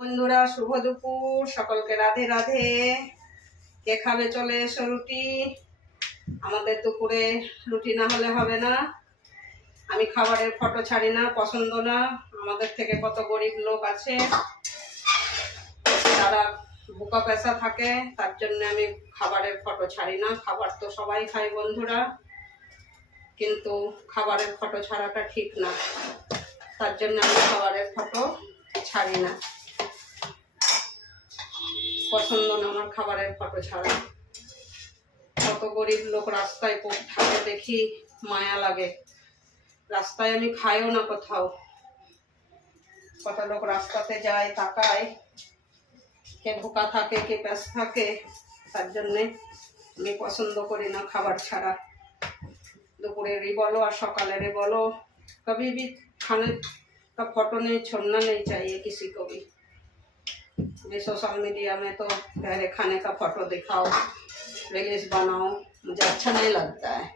বন্ধুরা শুভ দুপুর, সকলকে রাধে রাধে। কে খাবে চলে এসো রুটি। আমাদের দুপুরে রুটি না হলে হবে না। আমি খাবারের ফটো ছাড়ি না, পছন্দ না। আমাদের থেকে কত গরিব লোক আছে তারা ভুকা পেশা থাকে, তার জন্য আমি খাবারের ফটো ছাড়ি না। খাবার তো সবাই খায় বন্ধুরা, কিন্তু খাবারের ফটো ছাড়াটা ঠিক না, তার জন্য আমি খাবারের ফটো ছাড়ি না। পছন্দ না আমার খাবারের ফটো ছাড়া। কত গরিব লোক রাস্তায় থাকে দেখি, মায়া লাগে। রাস্তায় আমি খাইও না কোথাও, কত লোক রাস্তাতে যায় তাকায়, কে ভুকা থাকে কে প্যাস থাকে, তার জন্যে আমি পছন্দ করি না খাবার ছাড়া। दोपहर बोलो और सकाले बोलो, कभी भी खाने का फोटो नहीं छोड़ना नहीं चाहिए किसी को भी। सोशल मीडिया में तो पहले खाने का फोटो दिखाओ, रील्स बनाओ, मुझे अच्छा नहीं लगता है।